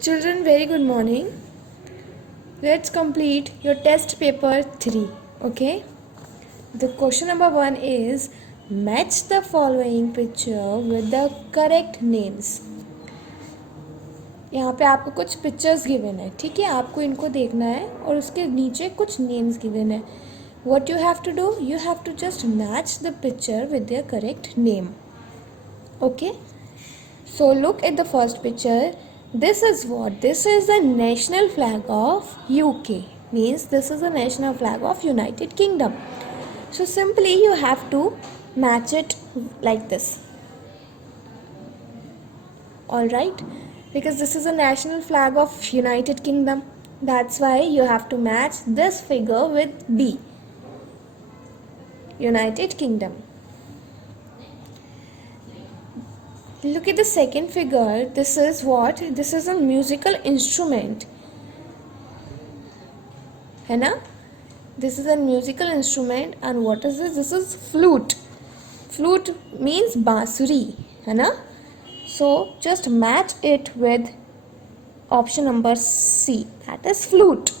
Children, very good morning. Let's complete your test paper 3. Okay. The question number 1 is match the following picture with the correct names. यहाँ पे आपको कुछ pictures given है, ठीक है, आपको इनको देखना है और उसके नीचे कुछ नेम्स गिवन है. What you have to do? You have to just match the picture with their correct name. Okay. So look at the first picture. This is what? This is the national flag of UK. Means this is the national flag of United Kingdom. So simply you have to match it like this. Alright? Because this is a national flag of United Kingdom. That's why you have to match this figure with B. United Kingdom. Look at the second figure. This is what? This is a musical instrument. है ना? This is a musical instrument. And what is this? This is flute. Flute means बांसुरी, है ना? So just match it with option number C. That is flute.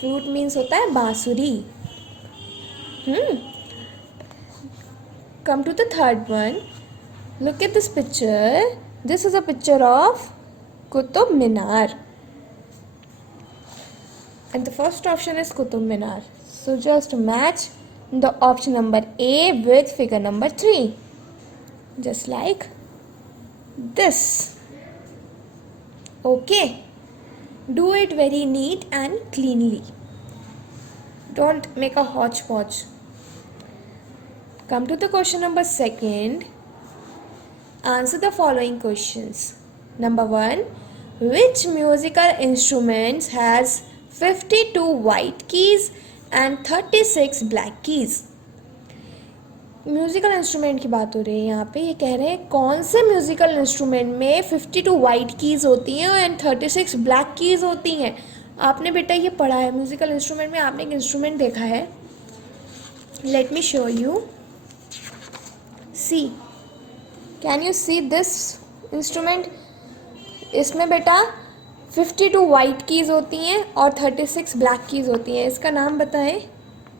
Flute means होता है बांसुरी. Come to the third one. Look at this picture. This is a picture of Qutub Minar. And the first option is Qutub Minar. So just match the option number A with figure number 3. Just like this. Okay. Do it very neat and cleanly. Don't make a hodgepodge. Come to the question number 2. Answer the following questions. Number 1. Which musical instruments has 52 white keys and 36 black keys? Musical instrument की बात हो रही है यहाँ पे. ये कह रहे हैं कौन से म्यूज़िकल इंस्ट्रूमेंट में 52 वाइट कीज़ होती हैं एंड 36 ब्लैक कीज़ होती हैं. आपने बेटा ये पढ़ा है म्यूज़िकल इंस्ट्रूमेंट में, आपने एक इंस्ट्रूमेंट देखा है. Let me show you. See, can you see this instrument? इसमें बेटा 52 वाइट कीज़ होती हैं और 36 ब्लैक कीज़ होती हैं. इसका नाम बताएं.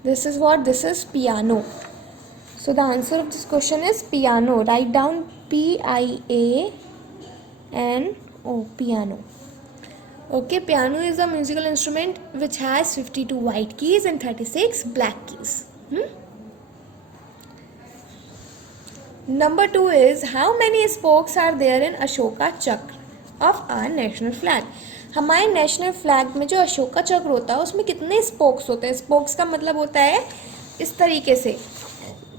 This is what? This is piano. So the answer of this question is piano. Write down P-I-A-N-O, piano. Okay, piano is a musical instrument which has 52 white keys and 36 black keys. Number 2 is how many spokes are there in Ashoka Chakra of our national flag? हमारे national flag में जो अशोका चक्र होता है उसमें कितने spokes होते हैं? स्पोक्स का मतलब होता है इस तरीके से,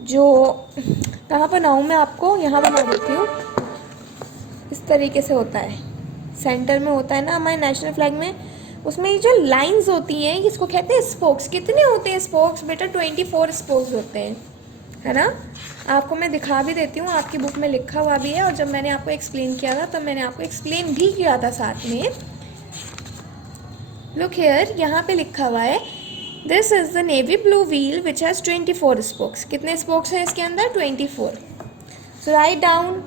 जो कहाँ पर बनाऊँ मैं आपको, यहाँ बना देती हूँ. इस तरीके से होता है, सेंटर में होता है ना हमारे नेशनल फ्लैग में. उसमें ये जो लाइंस होती हैं इसको कहते हैं स्पोक्स. कितने होते हैं स्पोक्स बेटा? 24 स्पोक्स होते हैं, है ना. आपको मैं दिखा भी देती हूँ, आपकी बुक में लिखा हुआ भी है. और जब मैंने आपको एक्सप्लेन किया था तब मैंने आपको एक्सप्लेन भी किया था साथ में. लुक हियर, यहाँ पे लिखा हुआ है this is the navy blue wheel which has 24 spokes. कितने स्पोक्स हैं इसके अंदर? 24. So write down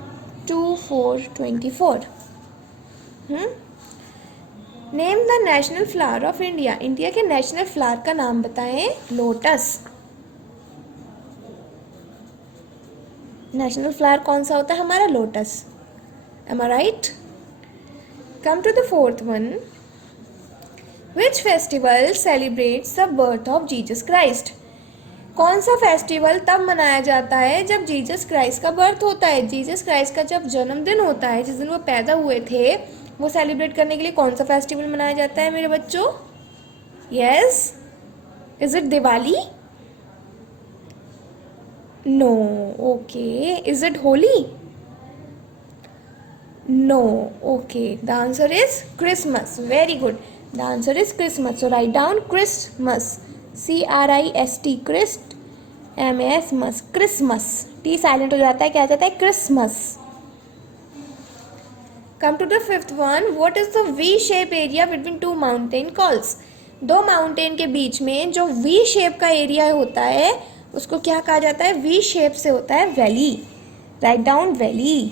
2 4 24. Name the national flower of India. India के नेशनल फ्लावर का नाम बताएं. लोटस. नेशनल फ्लावर कौन सा होता है हमारा? Lotus. Am I right? Come to the fourth one. Which festival celebrates the birth of Jesus Christ? कौन सा फेस्टिवल तब मनाया जाता है जब जीसस क्राइस्ट का बर्थ होता है? जीसस क्राइस्ट का जब जन्मदिन होता है, जिस दिन वो पैदा हुए थे, वो सेलिब्रेट करने के लिए कौन सा फेस्टिवल मनाया जाता है मेरे बच्चों? Yes, is it Diwali? No. Okay. Is it Holi? No. Okay. The answer is Christmas. Very good. The answer is Christmas. So write down Christmas. C-R-I-S-T. Christ. M-A-S. Mas. Christmas. T silent हो जाता है, क्या आ जाता है? Christmas. Come to the fifth one. What is the V-shape area between two mountain calls? दो mountain के बीच में जो V shape का एरिया होता है उसको क्या कहा जाता है? V shape से होता है valley. Write down valley.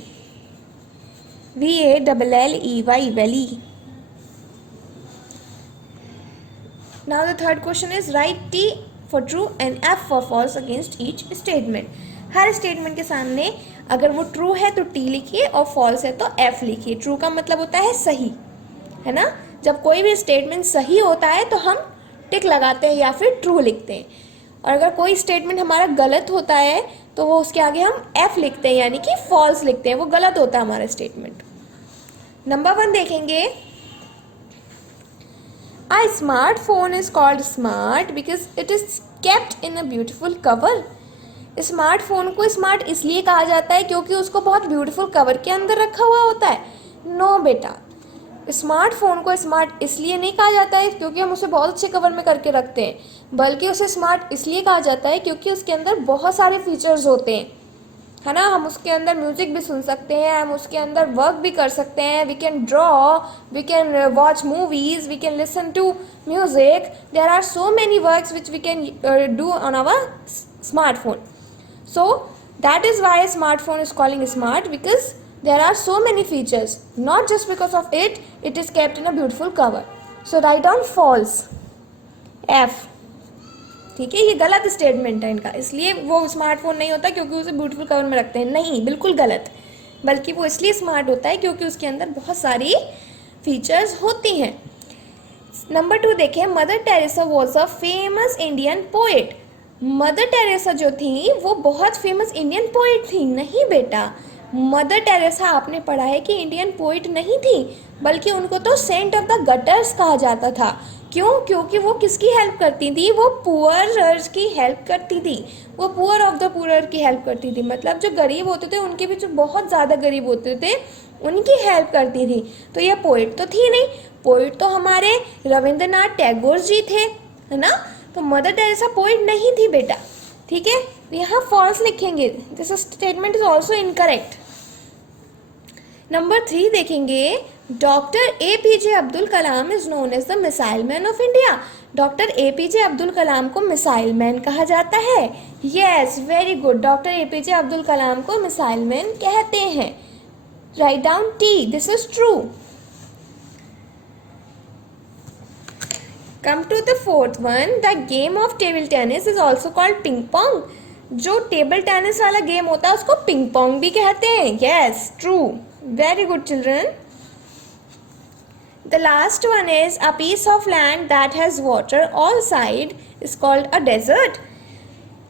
VALLEY, valley. Now the third question is write T for true and F for false against each statement. Her statement के सामने अगर वो ट्रू है तो टी लिखिए और फॉल्स है तो एफ लिखिए. ट्रू का मतलब होता है सही, है ना. जब कोई भी स्टेटमेंट सही होता है तो हम टिक लगाते हैं या फिर ट्रू लिखते हैं, और अगर कोई स्टेटमेंट हमारा गलत होता है तो वो उसके आगे हम एफ लिखते हैं यानी कि फॉल्स लिखते हैं, वो गलत होता है हमारा स्टेटमेंट. नंबर 1 देखेंगे. A smartphone is called smart because it is kept in a beautiful cover. Smartphone को स्मार्ट इसलिए कहा जाता है क्योंकि उसको बहुत ब्यूटीफुल कवर के अंदर रखा हुआ होता है. नो बेटा, स्मार्टफोन को स्मार्ट इसलिए नहीं कहा जाता है क्योंकि हम उसे बहुत अच्छे कवर में करके रखते हैं, बल्कि उसे स्मार्ट इसलिए कहा जाता है क्योंकि उसके अंदर बहुत सारे फीचर्स होते हैं, है ना. हम उसके अंदर म्यूजिक भी सुन सकते हैं, हम उसके अंदर वर्क भी कर सकते हैं, we can draw, we can watch movies, we can listen to music. There are so many works which we can do on our smartphone. So that is why smartphone is calling smart, because there are so many features, not just because of it is kept in a beautiful cover. So write down false, F. ठीक है, ये गलत statement है इनका, इसलिए वो smartphone नहीं होता क्योंकि उसे ब्यूटीफुल कवर में रखते हैं. नहीं, बिल्कुल गलत, बल्कि वो इसलिए स्मार्ट होता है क्योंकि उसके अंदर बहुत सारी फीचर्स होती हैं. नंबर 2 देखें. Mother Teresa was a famous Indian poet. Mother Teresa जो थी वो बहुत फेमस इंडियन पोइट थी. नहीं बेटा, मदर टेरेसा आपने पढ़ा है कि इंडियन पोइट नहीं थी, बल्कि उनको तो सेंट ऑफ द गटर्स कहा जाता था. क्यों? क्योंकि वो किसकी हेल्प करती थी? वो पुअरर्स की हेल्प करती थी. वो पुअर ऑफ द पुअर की हेल्प करती थी, मतलब जो गरीब होते थे उनके भी जो बहुत ज़्यादा गरीब होते थे उनकी हेल्प करती थी. तो ये पोइट तो थी नहीं. पोइट तो हमारे रविंद्रनाथ टैगोर जी थे, है ना. तो मदर टेरेसा पोइट नहीं थी बेटा. ठीक है, तो यहाँ फॉल्स लिखेंगे. This statement is also incorrect. Number 3 देखेंगे. Doctor APJ Abdul Kalam is known as the missile man of India. Doctor APJ Abdul Kalam को मिसाइल मैन कहा जाता है. Yes, very good. Doctor APJ Abdul Kalam को मिसाइल मैन कहते हैं. Write down T. This is true. Come to the fourth one. The game of table tennis is also called ping pong. जो table tennis वाला game होता है उसको ping pong भी कहते हैं. Yes, true. Very good children. The last one is a piece of land that has water all side is called a desert.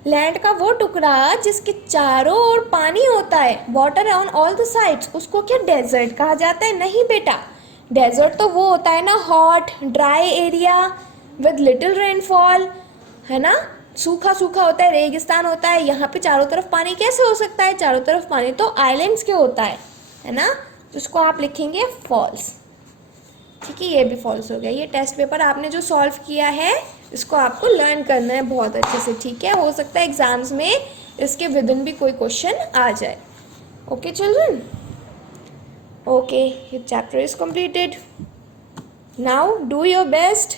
Land का वो टुकड़ा जिसके चारों ओर पानी होता है, water on all the sides, उसको क्या डेजर्ट कहा जाता है? नहीं बेटा, डेजर्ट तो वो होता है ना, hot dry area with little rainfall, है ना. सूखा सूखा होता है, रेगिस्तान होता है. यहाँ पे चारों तरफ पानी कैसे हो सकता है? चारों तरफ पानी तो आइलैंड्स के होता है ना. जिसको आप लिखेंगे फॉल्स. ठीक है, ये भी फॉल्स हो गया. ये टेस्ट पेपर आपने जो सॉल्व किया है इसको आपको लर्न करना है बहुत अच्छे से. ठीक है, हो सकता है एग्जाम्स में इसके विदिन भी कोई क्वेश्चन आ जाए. Okay children. Okay, your chapter is completed. Now do your best,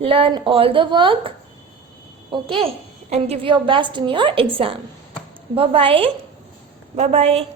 learn all the work, okay, and give your best in your exam. Bye bye. Bye bye.